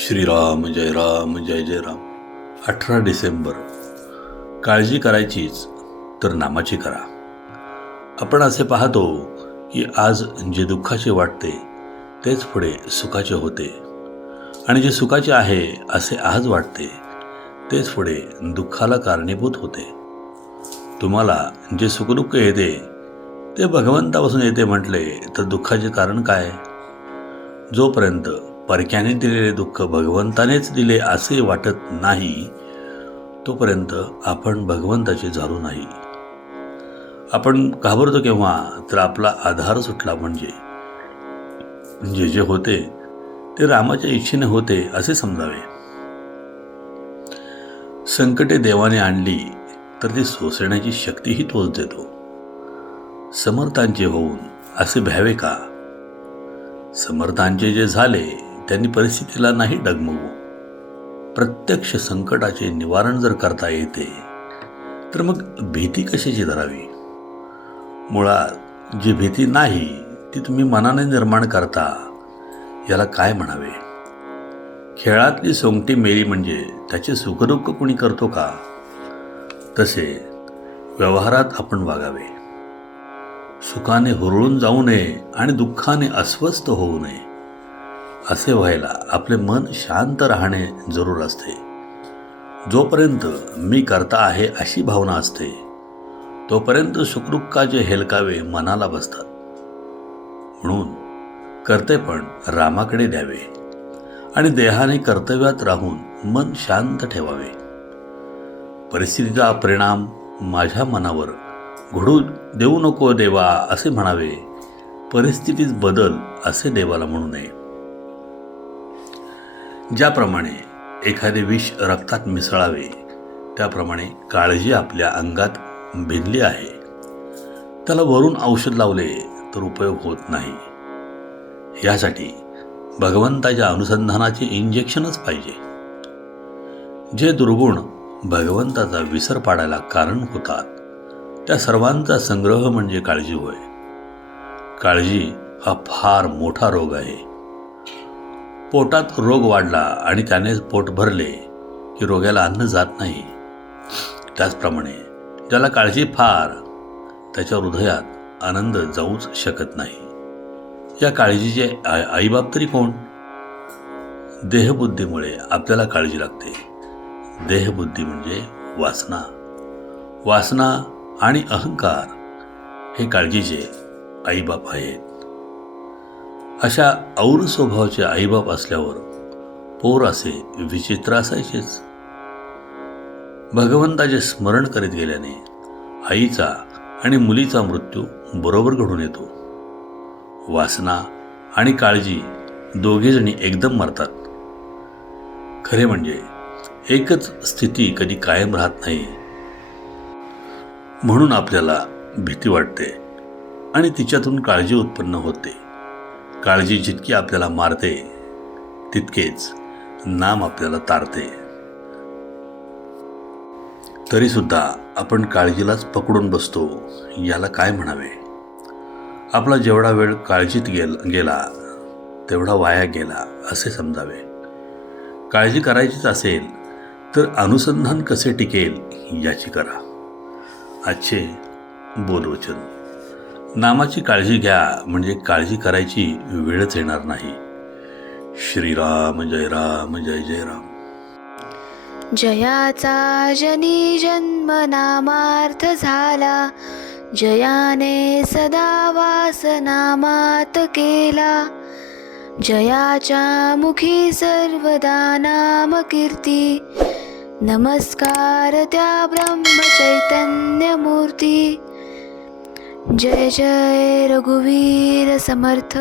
श्रीराम जय राम जय जय राम अठरा डिसेंबर काळजी करायचीच तर नामाची करा आपण असे पाहतो की आज जे दुःखाचे वाटते तेच पुढे सुखाचे होते आणि जे सुखाचे आहे असे आज वाटते तेच पुढे दुःखाला कारणीभूत होते तुम्हाला जे सुखदुःख येते ते भगवंतापासून येते म्हटले तर दुःखाचे कारण काय जोपर्यंत परक्याने दिलेले दुःख भगवंतानेच दिले असे वाटत नाही तोपर्यंत आपण भगवंताचे झालो नाही आपण घाबरतो केव्हा तर आपला आधार सुटला म्हणजे जे जे होते ते रामाच्या इच्छेने होते असे समजावे संकटे देवाने आणली तर ती सोसण्याची शक्तीही तोच देतो समर्थांचे होऊन असे भ्यावे का समर्थांचे जे झाले त्यांनी परिस्थितीला नाही डगमगू प्रत्यक्ष संकटाचे निवारण जर करता येते तर मग भीती कशाची धरावी मुळात जी भीती नाही ती तुम्ही मनाने निर्माण करता याला काय म्हणावे खेळातली सोंगटी मेली म्हणजे त्याचे सुखदुःख कोणी करतो का तसे व्यवहारात आपण वागावे सुखाने हुरळून जाऊ नये आणि दुःखाने अस्वस्थ होऊ नये असे व्हायला आपले मन शांत राहणे जरूर असते जोपर्यंत मी करता आहे अशी भावना असते तोपर्यंत सुखदुःखाचे हेलकावे मनाला बसतात म्हणून कर्तेपण रामाकडे द्यावे आणि देहाने कर्तव्यात राहून मन शांत ठेवावे परिस्थितीचा परिणाम माझ्या मनावर घडू देऊ नको देवा असे म्हणावे परिस्थितीत बदल असे देवाला म्हणू नये ज्याप्रमाणे एखादे विष रक्तात मिसळावे त्याप्रमाणे काळजी आपल्या अंगात भिनली आहे त्याला वरून औषध लावले तर उपयोग होत नाही यासाठी भगवंताच्या अनुसंधानाचे इंजेक्शनच पाहिजे जे दुर्गुण भगवंताचा विसर पाडायला कारण होतात त्या सर्वांचा संग्रह म्हणजे काळजी होय काळजी हा फार मोठा रोग आहे पोटात रोग वाढला आणि त्याने पोट भरले की रोग्याला अन्न जात नाही त्याचप्रमाणे ज्याला काळजी फार त्याच्या हृदयात आनंद जाऊच शकत नाही या काळजीचे आई आईबाप तरी कोण देहबुद्धीमुळे आपल्याला काळजी लागते देहबुद्धी म्हणजे वासना वासना आणि अहंकार हे काळजीचे आईबाप आहेत अशा और स्वभावाचे आईबाप असल्यावर पोर असे विचित्र असायचेच भगवंताचे स्मरण करीत गेल्याने आईचा आणि मुलीचा मृत्यू बरोबर घडून येतो वासना आणि काळजी दोघेजणी एकदम मरतात खरे म्हणजे एकच स्थिती कधी कायम राहत नाही म्हणून आपल्याला भीती वाटते आणि तिच्यातून काळजी उत्पन्न होते काळजी जितकी आपल्याला मारते तितकेच नाम आपल्याला तारते तरीसुद्धा आपण काळजीलाच पकडून बसतो याला काय म्हणावे आपला जेवढा वेळ काळजीत गेल गेला तेवढा वाया गेला असे समजावे काळजी करायचीच असेल तर अनुसंधान कसे टिकेल याची करा आजचे बोलवचन नामाची काळजी घ्या म्हणजे काळजी करायची वेळच येणार नाही श्रीराम जय राम जय जय राम जयाचा जनी जन्म नामार्थ झाला जयाने सदा वास नामात केला जयाच्या मुखी सर्वदा नाम कीर्ती नमस्कार त्या ब्रह्म चैतन्य मूर्ती जय जय रघुवीर समर्थ